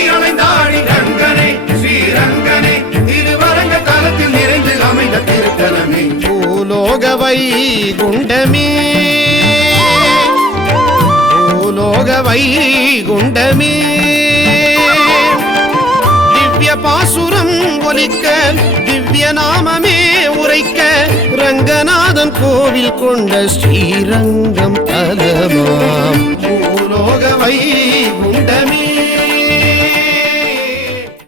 அடி அணைந்தாடி ரங்கனே ஸ்ரீரங்கனே திருவரங்க தலத்தில் நிறைந்து அமைந்த திருத்தலமே பூலோக வைகுண்டமே பூலோக வைகுண்டமே திவ்ய பாசுரம் ஒலிக்க திவ்ய நாமமே உரைக்க ரங்கநாதன் கோவில் கொண்ட ஸ்ரீரங்கம் தலமாம் பூலோக வைகுண்டமே